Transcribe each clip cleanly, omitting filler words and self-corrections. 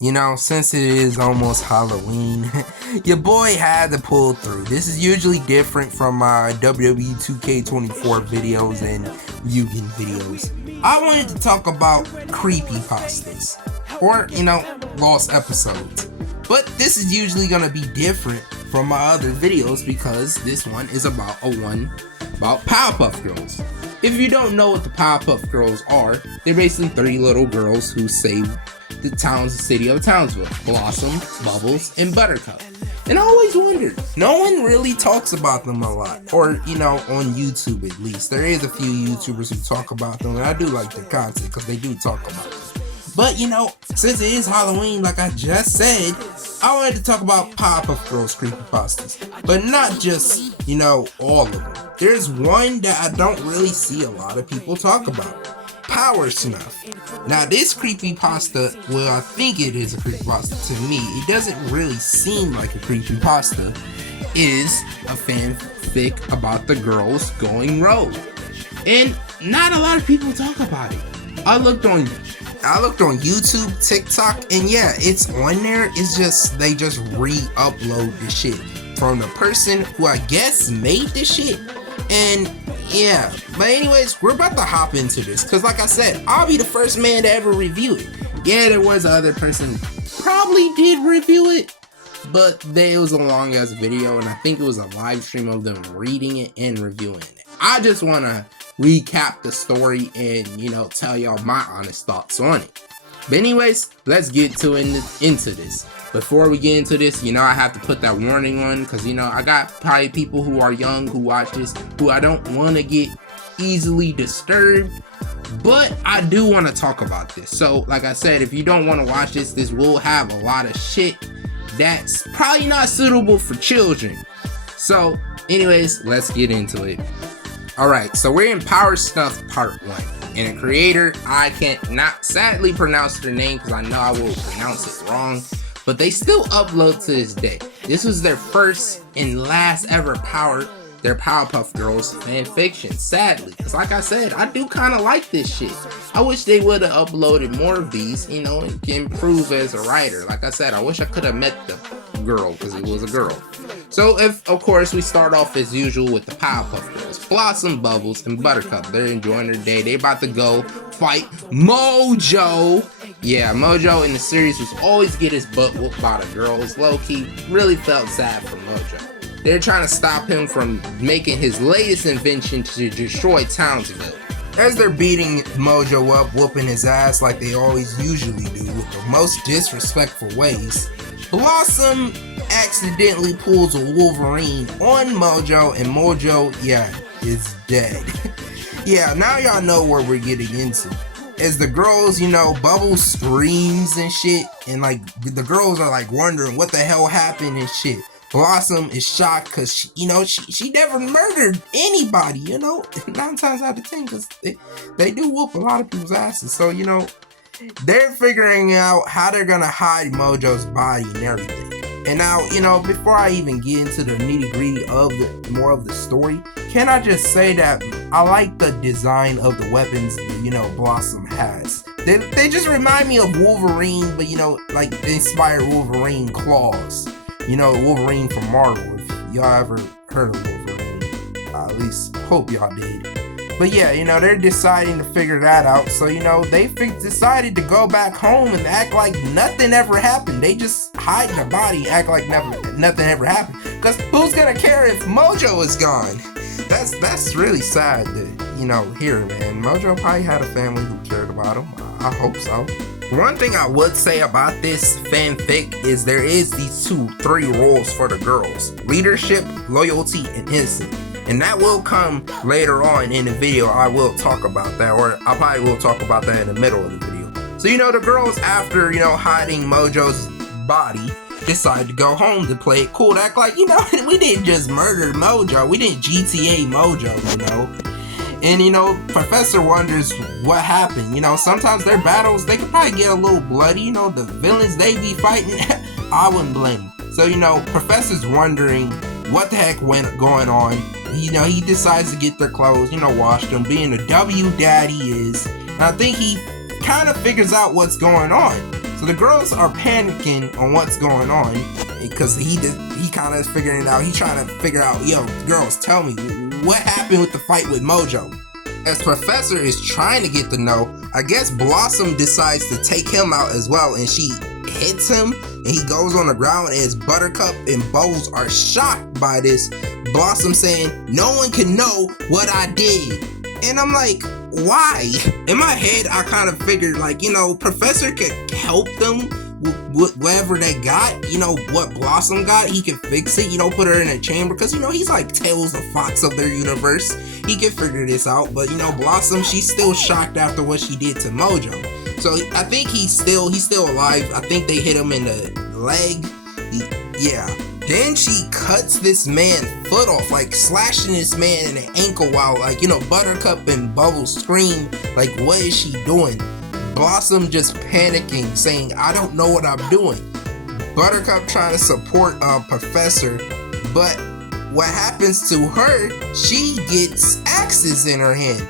You know, since it is almost Halloween, your boy had to pull through. This is usually different from my WWE 2K24 videos and Yugen videos. I wanted to talk about creepypastas, or, lost episodes. But this is usually going to be different from my other videos because this one is about Powerpuff Girls. If you don't know what the Powerpuff Girls are, they're basically 3 little girls who save the city of Townsville: Blossom, Bubbles, and Buttercup. And I always wondered, no one really talks about them a lot, or on YouTube at least. There is a few YouTubers who talk about them, and I do like their content because they do talk about them. But since it is Halloween, like I just said, I wanted to talk about Powerpuff Girls creepypastas, but not just all of them. There's one that I don't really see a lot of people talk about: Powersnuffed. Now this creepypasta, well, I think it is a creepypasta to me. It doesn't really seem like a creepypasta. It is a fanfic about the girls going rogue. And not a lot of people talk about it. I looked on YouTube, TikTok, and yeah, it's on there. It's just, they just re-upload the shit from the person who I guess made the shit. And yeah, but anyways, we're about to hop into this, because like I said, I'll be the first man to ever review it. Yeah, there was another person who probably did review it, but it was a long ass video, and I think it was a live stream of them reading it and reviewing it. I just want to recap the story and tell y'all my honest thoughts on it. But anyways, let's get into this. Before we get into this, I have to put that warning on, because I got probably people who are young who watch this who I don't want to get easily disturbed, but I do want to talk about this. So like I said, if you don't want to watch this will have a lot of shit that's probably not suitable for children. So anyways, let's get into it. Alright, so we're in Powersnuffed Part 1. And a creator, I can't not sadly pronounce their name because I know I will pronounce it wrong, but they still upload to this day. This was their first and last ever Powerpuff Girls fanfiction, sadly. Because like I said, I do kind of like this shit. I wish they would have uploaded more of these, and improve as a writer. Like I said, I wish I could have met the girl, because it was a girl. So of course, we start off as usual with the Powerpuff Girls: Blossom, Bubbles, and Buttercup. They're enjoying their day. They about to go fight Mojo. Yeah, Mojo in the series was always get his butt whooped by the girls. Low-key, really felt sad for Mojo. They're trying to stop him from making his latest invention to destroy Townsville. As they're beating Mojo up, whooping his ass like they always usually do with the most disrespectful ways, Blossom accidentally pulls a Wolverine on Mojo, and Mojo, is dead. Yeah, now y'all know where we're getting into. As the girls, Bubbles screams and shit, and the girls are wondering what the hell happened and shit. Blossom is shocked because she never murdered anybody, 9 times out of 10, because they do whoop a lot of people's asses. So they're figuring out how they're gonna hide Mojo's body and everything. And now, before I even get into the nitty-gritty of more of the story, can I just say that I like the design of the weapons Blossom has. They just remind me of Wolverine, but the inspired Wolverine claws. Wolverine from Marvel, if y'all ever heard of Wolverine. At least hope y'all did. But yeah, they're deciding to figure that out. So, they decided to go back home and act like nothing ever happened. They just hide their body, act like nothing ever happened. Because who's gonna care if Mojo is gone? That's really sad to, hear, man. Mojo probably had a family who cared about him. I hope so. One thing I would say about this fanfic is there is these 3 roles for the girls: leadership, loyalty, and innocence. And that will come later on in the video. I will talk about that, or I probably will talk about that in the middle of the video. So the girls, after hiding Mojo's body, decide to go home to play it cool, to act like we didn't just murder Mojo, we didn't GTA Mojo, And Professor wonders what happened. Sometimes their battles, they could probably get a little bloody. The villains they be fighting, I wouldn't blame them. So Professor's wondering what the heck went going on. He decides to get their clothes, wash them, being the W dad he is. And I think he kind of figures out what's going on. So the girls are panicking on what's going on because he kind of is figuring it out. He's trying to figure out, yo, girls, tell me what happened with the fight with Mojo. As Professor is trying to get to know, I guess Blossom decides to take him out as well, and she hits him and he goes on the ground, as Buttercup and Bubbles are shocked by this. Blossom saying, no one can know what I did. And I'm like, why? In my head, I kind of figured, like, you know, Professor could help them with whatever they got. You know, what Blossom got, he can fix it, you know, put her in a chamber, because, you know, he's like Tails the Fox of their universe. He can figure this out. But, you know, Blossom, she's still shocked after what she did to Mojo. So I think he's still alive. I think they hit him in the leg. Yeah. Then she cuts this man's foot off, like slashing this man in the ankle while, like, you know, Buttercup and Bubbles scream, like, what is she doing? Blossom just panicking, saying, I don't know what I'm doing. Buttercup trying to support Professor, but what happens to her, she gets axes in her hand.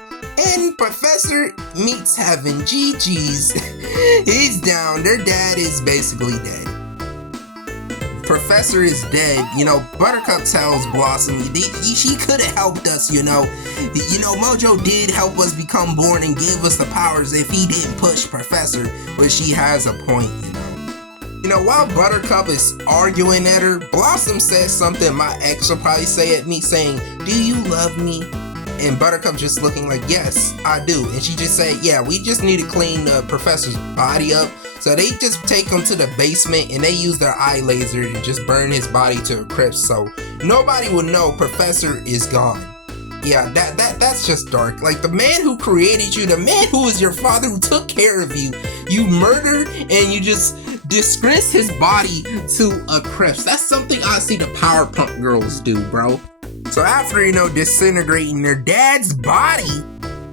And Professor meets having GG's. He's down. Their dad is basically dead. Professor is dead. You know, Buttercup tells Blossom she could have helped us, you know. You know, Mojo did help us become born and gave us the powers if he didn't push Professor. But she has a point, you know. You know, while Buttercup is arguing at her, Blossom says something my ex will probably say at me, saying, do you love me? And Buttercup just looking like, yes, I do. And she just said, yeah, we just need to clean the Professor's body up. So they just take him to the basement and they use their eye laser to just burn his body to a crisp, so nobody will know Professor is gone. Yeah, that's just dark. Like, the man who created you, the man who is your father, who took care of you, you murdered and you just disgrace his body to a crisp. That's something I see the powerpuffgirls do, bro. So after, you know, disintegrating their dad's body,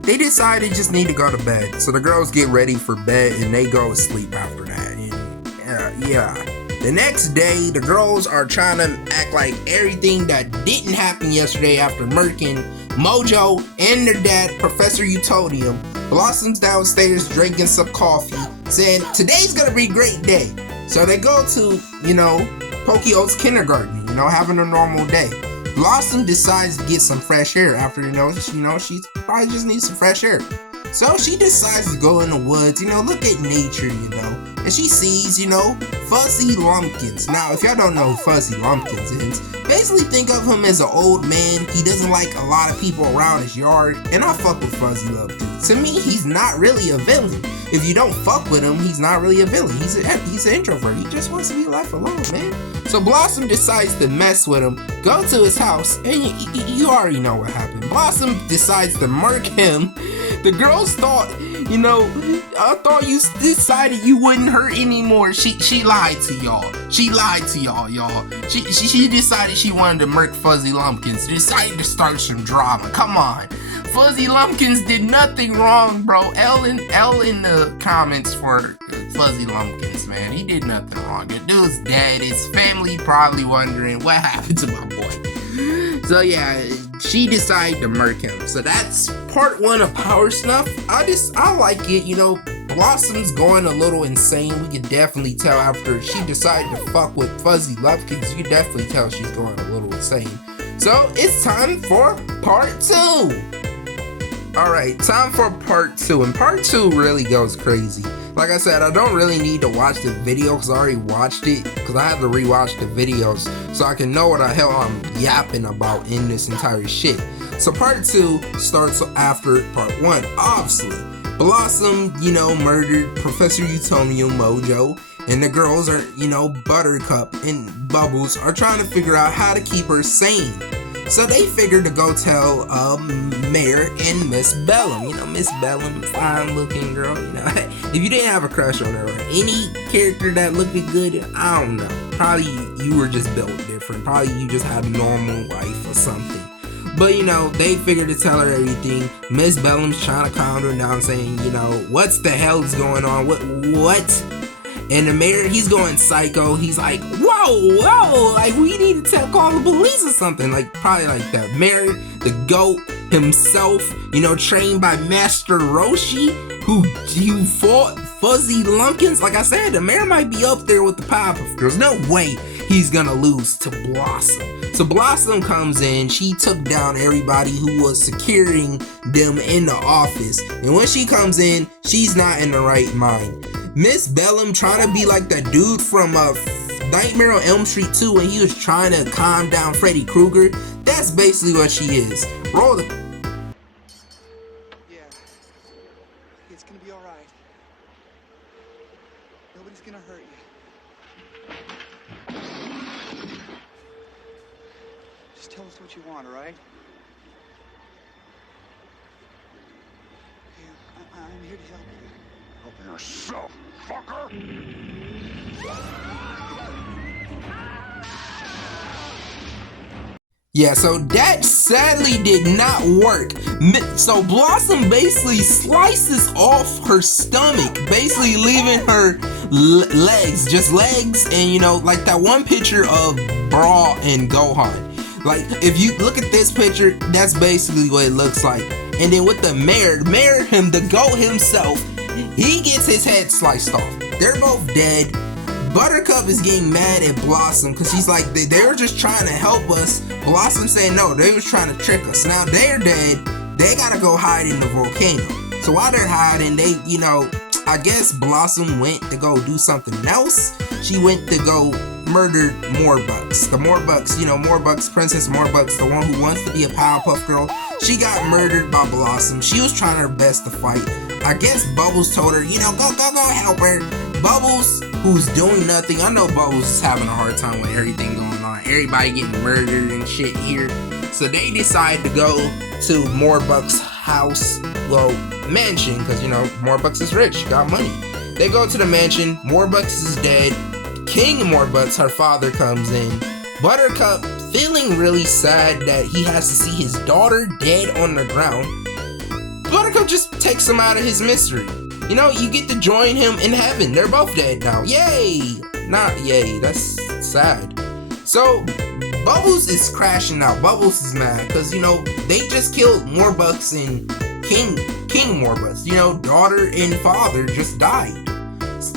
they decide they just need to go to bed. So the girls get ready for bed and they go to sleep after that. And yeah. The next day, the girls are trying to act like everything that didn't happen yesterday after murking Mojo and their dad, Professor Utonium. Blossom's downstairs drinking some coffee, saying today's gonna be a great day. So they go to, you know, Pokio's kindergarten, you know, having a normal day. Blossom decides to get some fresh air after, you know, she probably just needs some fresh air. So she decides to go in the woods, you know, look at nature, you know. And she sees, you know, Fuzzy Lumpkins. Now, if y'all don't know who Fuzzy Lumpkins is, basically think of him as an old man. He doesn't like a lot of people around his yard. And I fuck with Fuzzy Lumpkins. To me, he's not really a villain. If you don't fuck with him, he's not really a villain. He's an introvert. He just wants to be left alone, man. So Blossom decides to mess with him, go to his house, and you already know what happened. Blossom decides to murk him. The girls thought, you know, I thought you decided you wouldn't hurt anymore. She lied to y'all. She lied to y'all. She decided she wanted to murk Fuzzy Lumpkins. Decided to start some drama. Come on. Fuzzy Lumpkins did nothing wrong, bro. L in the comments for Fuzzy Lumpkins, man. He did nothing wrong. The dude's dead. His family probably wondering what happened to my boy. So yeah, she decided to murk him. So that's part 1 of Powersnuffed. I like it, you know. Blossom's going a little insane. We can definitely tell after she decided to fuck with Fuzzy Lumpkins. You can definitely tell she's going a little insane. So it's time for part 2. Alright, time for part 2. And part 2 really goes crazy. Like I said, I don't really need to watch the video because I already watched it. Because I have to rewatch the videos so I can know what the hell I'm yapping about in this entire shit. So part 2 starts after part 1. Obviously, Blossom, you know, murdered Professor Utonium, Mojo. And the girls are, you know, Buttercup and Bubbles are trying to figure out how to keep her sane. So they figured to go tell Mayor and Miss Bellum. You know, Miss Bellum, fine looking girl, you know. If you didn't have a crush on her or any character that looked good, I don't know. Probably you were just built different. Probably you just had a normal life or something. But, you know, they figured to tell her everything. Miss Bellum's trying to calm her down, saying, you know, what's the hell's going on? What? And the mayor, he's going psycho. He's like, whoa, like, we need to call the police or something. Like, probably like that. Mayor, the GOAT himself, you know, trained by Master Roshi, who fought fuzzy lumpkins. Like I said, the mayor might be up there with the Powerpuff Girls. No way he's gonna lose to Blossom. So Blossom comes in, she took down everybody who was securing them in the office. And when she comes in, she's not in the right mind. Miss Bellum trying to be like that dude from Nightmare on Elm Street 2 when he was trying to calm down Freddy Krueger. That's basically what she is. Roll the... Yeah, it's gonna be alright. Nobody's gonna hurt you. Just tell us what you want, alright? Yeah, I'm here to help you. Help yourself, fucker! Yeah, so that sadly did not work. So Blossom basically slices off her stomach, basically leaving her legs, just legs, and you know, like that one picture of Brawl and Gohan. Like, if you look at this picture, that's basically what it looks like. And then with the mayor, the goat himself, he gets his head sliced off. They're both dead. Buttercup is getting mad at Blossom because she's like, they were just trying to help us. Blossom saying no, they was trying to trick us. Now they're dead. They gotta go hide in the volcano. So while they're hiding, they, you know, I guess Blossom went to go do something else. She went to go murder Morbucks. The Morbucks, you know, Morbucks, Princess Morbucks, the one who wants to be a Powerpuff Girl. She got murdered by Blossom. She was trying her best to fight. I guess Bubbles told her, you know, go help her. Bubbles, who's doing nothing. I know Bubbles is having a hard time with everything going on. Everybody getting murdered and shit here. So they decide to go to Morbucks' house, well, mansion, because, you know, Morbucks is rich, got money. They go to the mansion. Morbucks is dead. King Morbucks, her father, comes in. Buttercup, feeling really sad that he has to see his daughter dead on the ground. Buttercup just takes him out of his misery. You know, you get to join him in heaven. They're both dead now. Yay! Not yay, that's sad. So, Bubbles is crashing out. Bubbles is mad because, you know, they just killed Morbucks and King Morbucks. You know, daughter and father just died.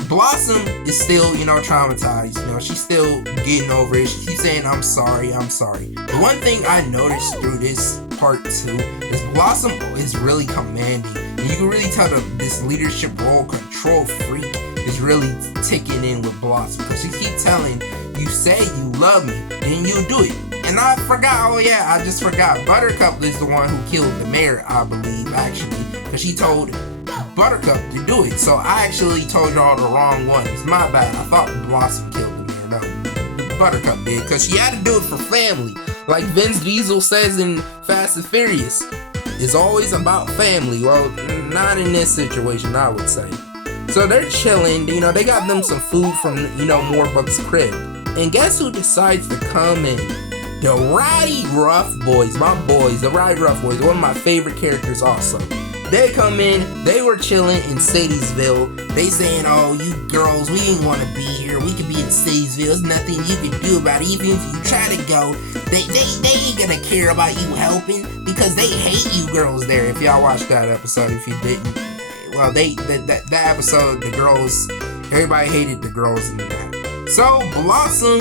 Blossom is still, you know, traumatized. You know, she's still getting over it. She keeps saying, I'm sorry. The one thing I noticed through this part 2 is Blossom is really commanding. And you can really tell that this leadership role, control freak, is really ticking in with Blossom. Because she keeps telling, you say you love me, then you do it. And I forgot, oh yeah, I just forgot. Buttercup is the one who killed the mayor, I believe, actually. Because she told Buttercup to do it. So I actually told y'all the wrong ones. My bad. I thought Blossom killed the mayor. No, Buttercup did. Because she had to do it for family. Like Vince Diesel says in Fast and Furious, it's always about family. Well, not in this situation, I would say. So they're chilling. You know, they got them some food from, you know, Morbuck's crib. And guess who decides to come in? The Rowdy Rough Boys. My boys, the Rowdy Rough Boys. One of my favorite characters also. They come in, they were chilling in Sadie'sville. They saying, oh, you girls, we ain't want to be here. We could be in Sadie'sville. There's nothing you can do about it. Even if you try to go, they ain't gonna care about you helping because they hate you girls there. If y'all watched that episode, if you didn't, well, that episode, the girls, everybody hated the girls in that. So Blossom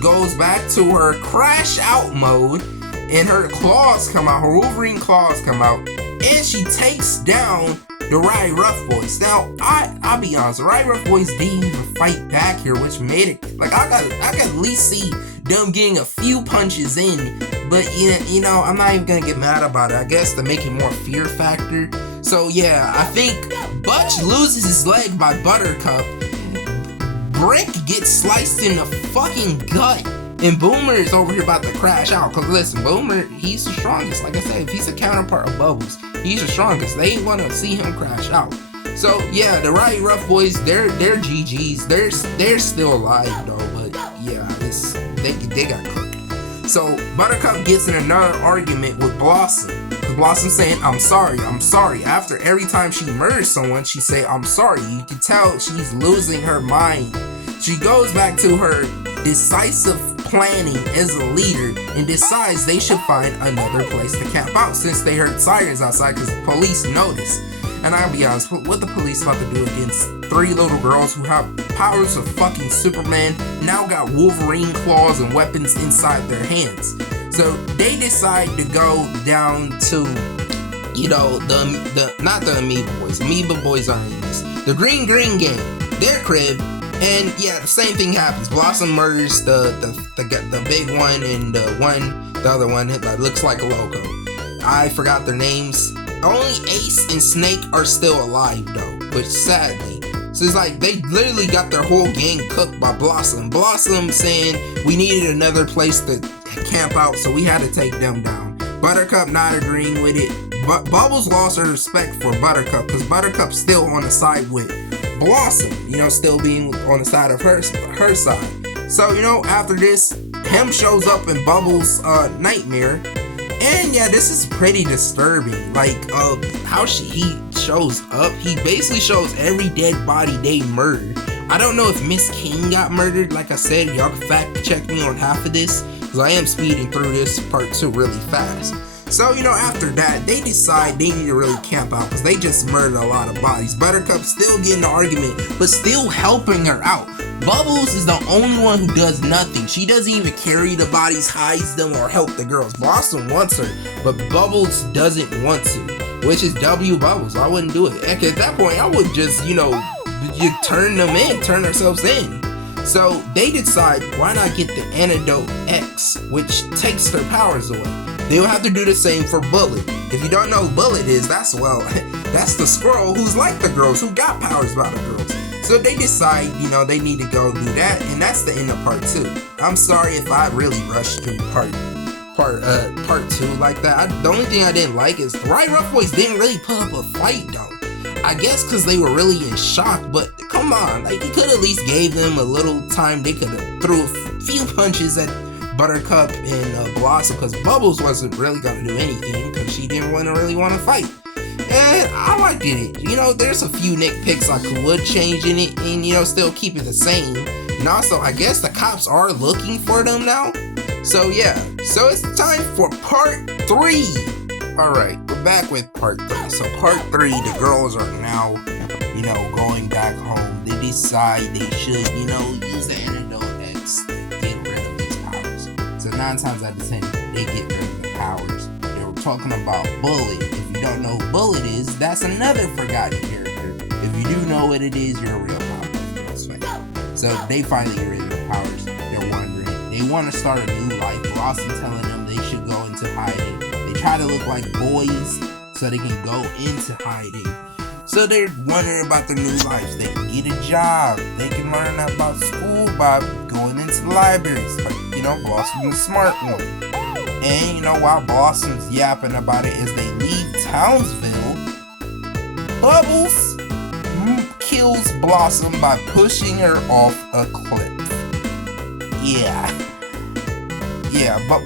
goes back to her crash out mode, and her claws come out, her Wolverine claws come out. And she takes down the Rowdy Rough Boys. Now, I'll be honest, the Rowdy Rough Boys didn't even fight back here, which made it, like, I could at least see them getting a few punches in. But, you know, I'm not even gonna get mad about it. I guess to make it more fear factor. So, yeah, I think Butch loses his leg by Buttercup. Brick gets sliced in the fucking gut. And Boomer is over here about to crash out. Cause listen, Boomer, he's the strongest. Like I said, if he's a counterpart of Bubbles, he's the strongest. They ain't wanna see him crash out. So yeah, the Rowdy Rough Boys, they're GGs. They're still alive though, but yeah, they got cooked. So Buttercup gets in another argument with Blossom. Cause Blossom saying, I'm sorry. After every time she murders someone, she say, I'm sorry. You can tell she's losing her mind. She goes back to her decisive planning as a leader and decides they should find another place to camp out since they heard sirens outside because the police noticed. And I'll be honest, what the police about to do against 3 little girls who have powers of fucking Superman, now got Wolverine claws and weapons inside their hands. So they decide to go down to, you know, the not the Amoeba Boys. Amoeba Boys aren't in this. The Green Gang, their crib, and yeah, the same thing happens. Blossom murders the big one and the other one that looks like a logo. I forgot their names. Only Ace and Snake are still alive though, which sadly. So it's like they literally got their whole gang cooked by Blossom. Blossom saying we needed another place to camp out, so we had to take them down. Buttercup not agreeing with it. But Bubbles lost her respect for Buttercup because Buttercup's still on the side with Blossom, you know, still being on the side of her side. So, you know, after this, him shows up in Bubbles' nightmare. And yeah, this is pretty disturbing. Like, how he shows up, he basically shows every dead body they murdered. I don't know if Miss King got murdered. Like I said, y'all can fact check me on half of this, because I am speeding through this part 2 really fast. So, you know, after that, they decide they need to really camp out, because they just murdered a lot of bodies. Buttercup still getting the argument, but still helping her out. Bubbles is the only one who does nothing. She doesn't even carry the bodies, hides them, or help the girls. Blossom wants her, but Bubbles doesn't want to, which is W Bubbles. I wouldn't do it. At that point, I would just, you know, you turn them in, turn ourselves in. So they decide, why not get the Antidote X, which takes their powers away. They'll have to do the same for Bullet. If you don't know who Bullet is, that's the squirrel who's like the girls, who got powers by the girls. So they decide, you know, they need to go do that, and that's the end of part 2. I'm sorry if I really rushed through part 2 like that. The only thing I didn't like is the Right Rough Boys didn't really put up a fight though. I guess because they were really in shock, but come on, like you could at least gave them a little time. They could have threw a few punches at Buttercup and Blossom, because Bubbles wasn't really gonna do anything because she didn't really want to fight. And I liked it. You know, there's a few nitpicks I would change in it, and you know, still keep it the same. And also, I guess the cops are looking for them now. So yeah, so it's time for part 3. Alright, we're back with part 3. So part 3, the girls are now, you know, going back home. They decide they should, you know, use the Antidote X to get rid of these powers. So 9 times out of 10, they get rid of the powers. They were talking about Bullet. If you don't know who Bullet is, that's another forgotten character. If you do know what it is, you're a real Powerpuffgirls fan. So they finally get rid of their powers. They're wondering. They want to start a new life. Blossom telling them they should go into hiding. They try to look like boys so they can go into hiding. So they're wondering about their new lives. They can get a job. They can learn about school by going into libraries. Like, you know, Blossom the smart one. And, you know, while Blossom's yapping about it as they leave Townsville, Bubbles kills Blossom by pushing her off a cliff. Yeah, but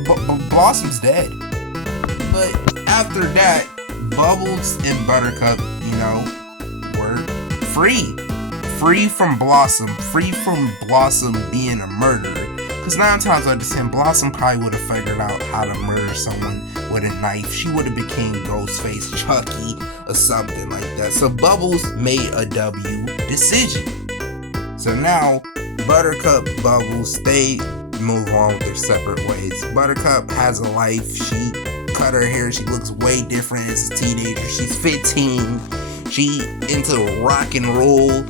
Blossom's dead. But after that, Bubbles and Buttercup, you know, were free. Free from Blossom being a murderer. Because 9 times out of 10, Blossom probably would have figured out how to murder someone with a knife. She would have became Ghostface, Chucky, or something like that. So Bubbles made a W decision. So now, Buttercup, Bubbles, they move on with their separate ways. Buttercup has a life. She cut her hair. She looks way different as a teenager. She's 15. She into rock and roll.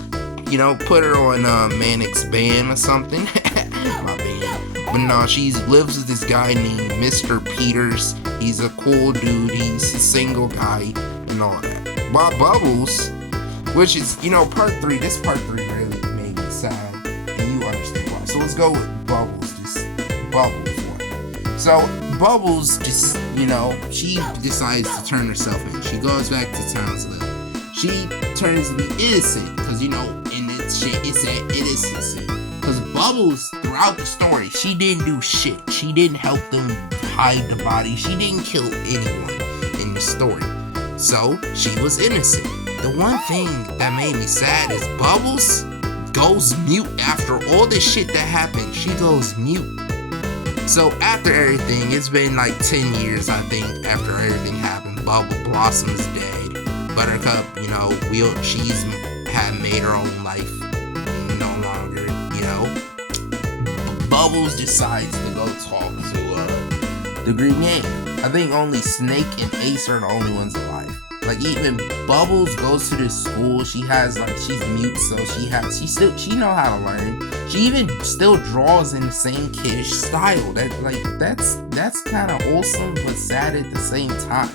You know, put her on Manic's band or something. My band. But no, she lives with this guy named Mr. Peters. He's a cool dude. He's a single guy and all that. While Bubbles, which is, you know, part 3. This part 3 really made me sad. And you understand why. So let's go with Bubbles. Just Bubbles one. So Bubbles just, you know, she decides to turn herself in. She goes back to Townsville. She turns to be innocent, because, you know, in this shit, it's that innocence. Because Bubbles, throughout the story, she didn't do shit. She didn't help them hide the body. She didn't kill anyone in the story. So, she was innocent. The one thing that made me sad is Bubbles goes mute after all this shit that happened. She goes mute. So, after everything, it's been like 10 years, I think, after everything happened. Blossom's dead. Buttercup, you know, she's had made her own life no longer, you know. Bubbles decides to go talk to the Green Gang. I think only Snake and Ace are the only ones alive. Like, even Bubbles goes to this school. She has, like, she's mute, so she know how to learn. She even still draws in the same kiddish style. That's kind of wholesome but sad at the same time.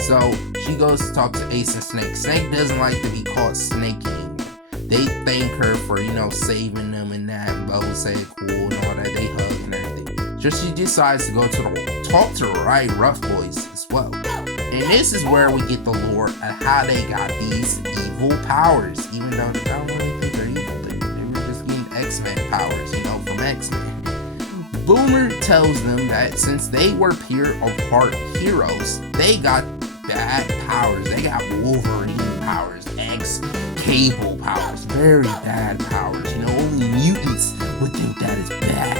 So she goes to talk to Ace and Snake. Snake doesn't like to be called Snake anymore. They thank her for, you know, saving them and that. And Bubbles say cool and all that. They hug and everything. So she decides to go to talk to the right Rough Boys as well. And this is where we get the lore of how they got these evil powers. Even though I don't really think they're evil. They were just getting X-Men powers, you know, from X-Men. Boomer tells them that since they were peer-apart heroes, they got bad powers. They got Wolverine powers, X-Cable powers, very bad powers. You know, only mutants would think that is bad.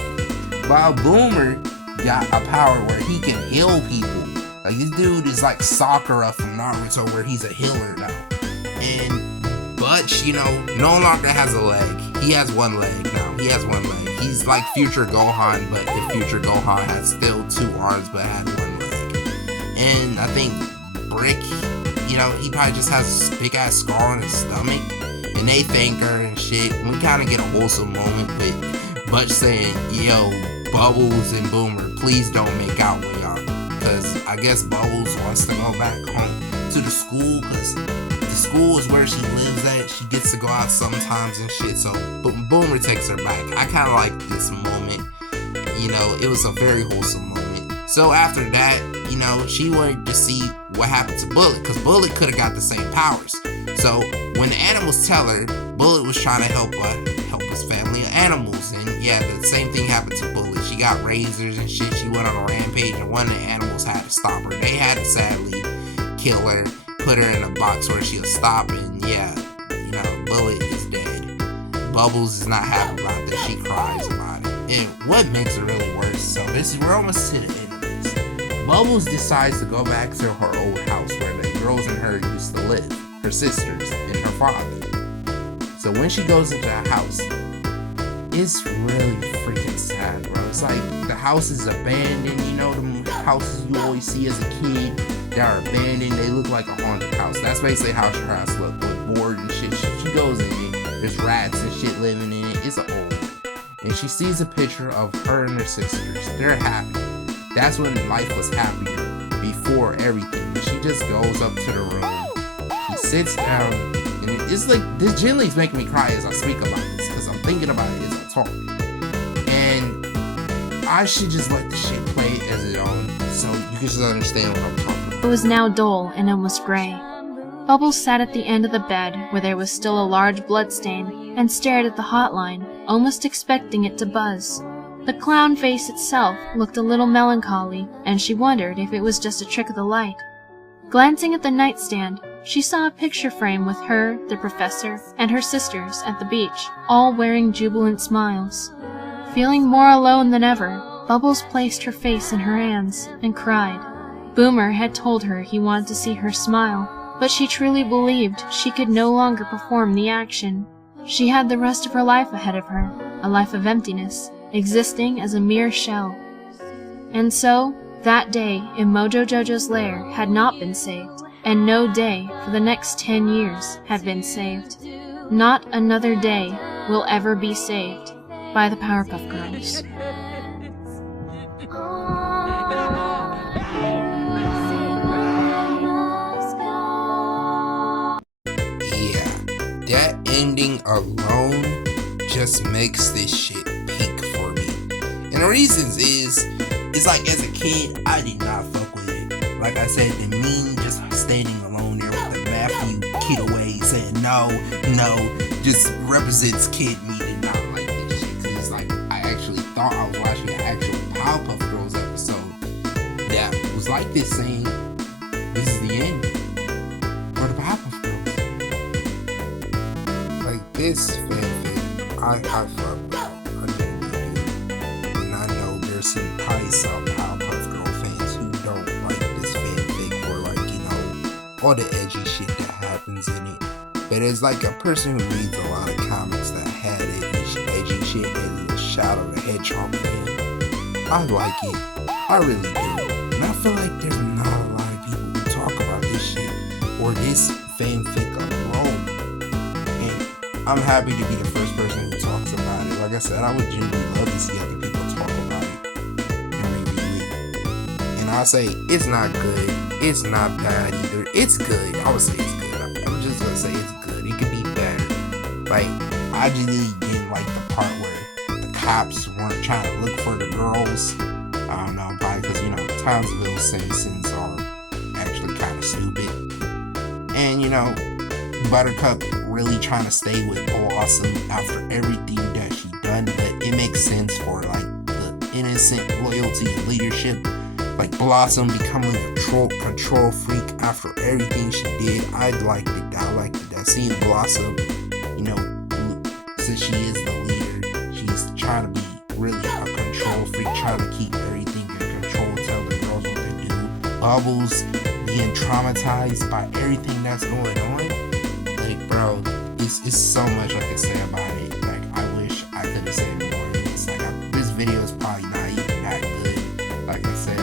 While Boomer got a power where he can heal people. Like, this dude is like Sakura from Naruto, where he's a healer now. And Butch, you know, no longer has a leg. He has one leg now. He has one leg. He's like Future Gohan, but if Future Gohan had still 2 arms but had 1 leg. And I think Brick, you know, he probably just has a big ass scar on his stomach. And they thank her and shit. And we kind of get a wholesome moment with Butch saying, yo, Bubbles and Boomer, please don't make out with y'all. Because I guess Bubbles wants to go back home to the school, because the school is where she lives at. She gets to go out sometimes and shit. So Boomer takes her back. I kind of like this moment. You know, it was a very wholesome moment. So after that, you know, she wanted to see what happened to Bullet, because Bullet could have got the same powers. So when the animals tell her, Bullet was trying to help his family of animals. And yeah, the same thing happened to Bullet. She got razors and shit. She went on a rampage, and one of the animals had to stop her. They had to sadly kill her, put her in a box where she'll stop, and yeah, you know, Bullet is dead. Bubbles is not happy about this. She cries about it. And what makes it really worse, so we're almost to the end of this. Bubbles decides to go back to her old house where the girls and her used to live, her sisters and her father. So when she goes into the house, it's really freaking sad, bro. It's like the house is abandoned. You know, the houses you always see as a kid that are abandoned, they look like a haunted house. That's basically how her house look, with board and shit. She goes in it, there's rats and shit living in it. It's old. And she sees a picture of her and her sisters. They're happy. That's when life was happier, before everything. And she just goes up to the room. She sits down, and it's like, this generally is making me cry as I speak about this, because I'm thinking about it as I talk. And I should just let the shit play as its own, so you can just understand what I'm talking about. It was now dull and almost gray. Bubbles sat at the end of the bed, where there was still a large bloodstain, and stared at the hotline, almost expecting it to buzz. The clown face itself looked a little melancholy, and she wondered if it was just a trick of the light. Glancing at the nightstand, she saw a picture frame with her, the professor, and her sisters at the beach, all wearing jubilant smiles. Feeling more alone than ever, Bubbles placed her face in her hands and cried. Boomer had told her he wanted to see her smile, but she truly believed she could no longer perform the action. She had the rest of her life ahead of her, a life of emptiness, existing as a mere shell. And so, that day in Mojo Jojo's lair had not been saved, and no day for the next 10 years had been saved. Not another day will ever be saved by the Powerpuff Girls. Yeah, that ending alone just makes this shit peak for me. And the reasons is, it's like, as a kid, I did not fuck with it. Like I said, the meme just standing alone there with the Matthew kid away saying no, just represents kid me. Did not like this shit, because it's like, I actually thought I was watching an actual Powerpuff Girls episode that was like this, saying this is the end for the Powerpuff Girls. Like, this fanfic, I fuck with it. I genuinely do. And I know there's probably some Powerpuff Girl fans who don't like this fanfic for, like, you know, all the edgy shit that happens in it. But as like a person who reads a lot of comics that had edgy shit, as a Shadow the Hedgehog fan, I like it. I really do. And I feel like there's not a lot of people who talk about this shit or this fanfic alone. And I'm happy to be the first person who talks about it. Like I said, I would genuinely love to see other people talk about it and review it. And I'll say it's not good. It's not bad either. It's good. I would say it's good. I'm just gonna say it's good. It could be better. Like, I genuinely didn't like the part where the cops weren't trying to look for the girls. I don't know, probably because, you know, Townsville citizens are actually kind of stupid. And, you know, Buttercup really trying to stay with Blossom after everything that she done, but it makes sense for, like, the innocent loyalty and leadership. Like, Blossom becoming a control freak after everything she did. I liked it. That seeing Blossom, you know, since she is the leader, she's trying to be really a control freak, trying to keep everything in control, tell the girls what to do. Bubbles being traumatized by everything that's going on. Like, bro, it's so much I can say about it. Like, I wish I could have said more. It's like, this video is probably not even that good. Like I said,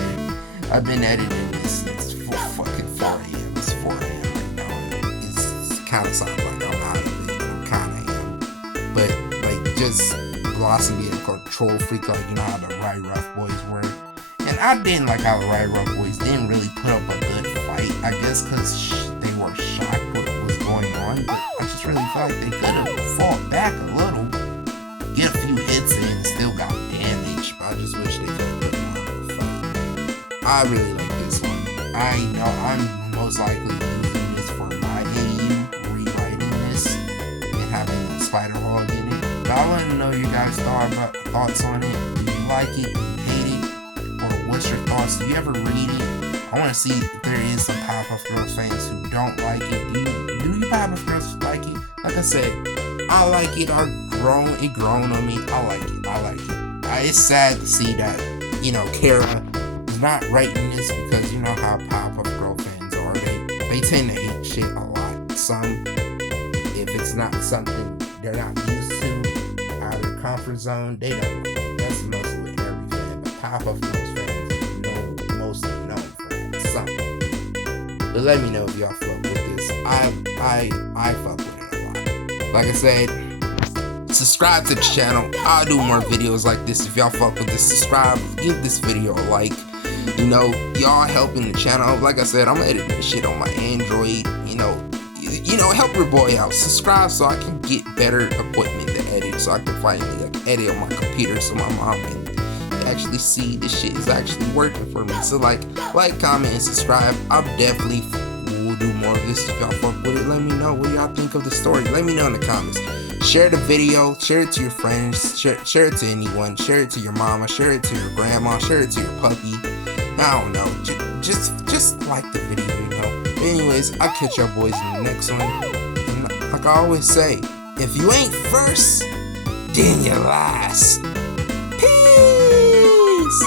I've been editing this since fucking 4 a.m. It's 4 a.m. right now. And it's kind of sounds like I'm out of it, and I'm kind of am. But, like, just Blossom being a control freak, like, you know how the Right Rough Boys were. And I didn't like how the Right Rough Boys didn't really put up a good fight. I guess because they were shocked what was going on. But I just really felt like they could have fought back a little. Get a few hits in and still got damaged. But I just wish they could have put more of a fight. I really like this one. I know I'm most likely using this for my AU, rewriting this and having a Spider Hog in it. But I want to know your guys' thoughts on it. Do you like it? Do you hate it? Or what's your thoughts? Do you ever read it? I want to see if there is some Powerpuff Girls fans who don't like it. Do you Powerpuff Girls like it? Like I said, I like it. It grown on me. I like it. It's sad to see that, you know, Kara is not writing this because you know how Powerpuff Girl fans are. They tend to hate shit a lot. Some, if it's not something they're not used to, out of their comfort zone, they don't like it. That's mostly with every fan. But Powerpuff Girls fans are mostly known for that. Some. But let me know if y'all fuck with this. I fuck with it a lot. Like I said, subscribe to the channel. I'll do more videos like this. If y'all fuck with this, subscribe, give this video a like. You know, y'all helping the channel. Like I said, I'm editing this shit on my Android. You know, help your boy out. Subscribe so I can get better equipment to edit, so I can finally edit on my computer, so my mom can actually see this shit is actually working for me. So like, comment, and subscribe. I definitely will do more of this if y'all fuck with it. Let me know what y'all think of the story. Let me know in the comments. Share the video, share it to your friends, share it to anyone, share it to your mama, share it to your grandma, share it to your puppy. I don't know, just like the video, you know. But anyways, I'll catch y'all boys in the next one. And like I always say, if you ain't first, then you're last. Peace!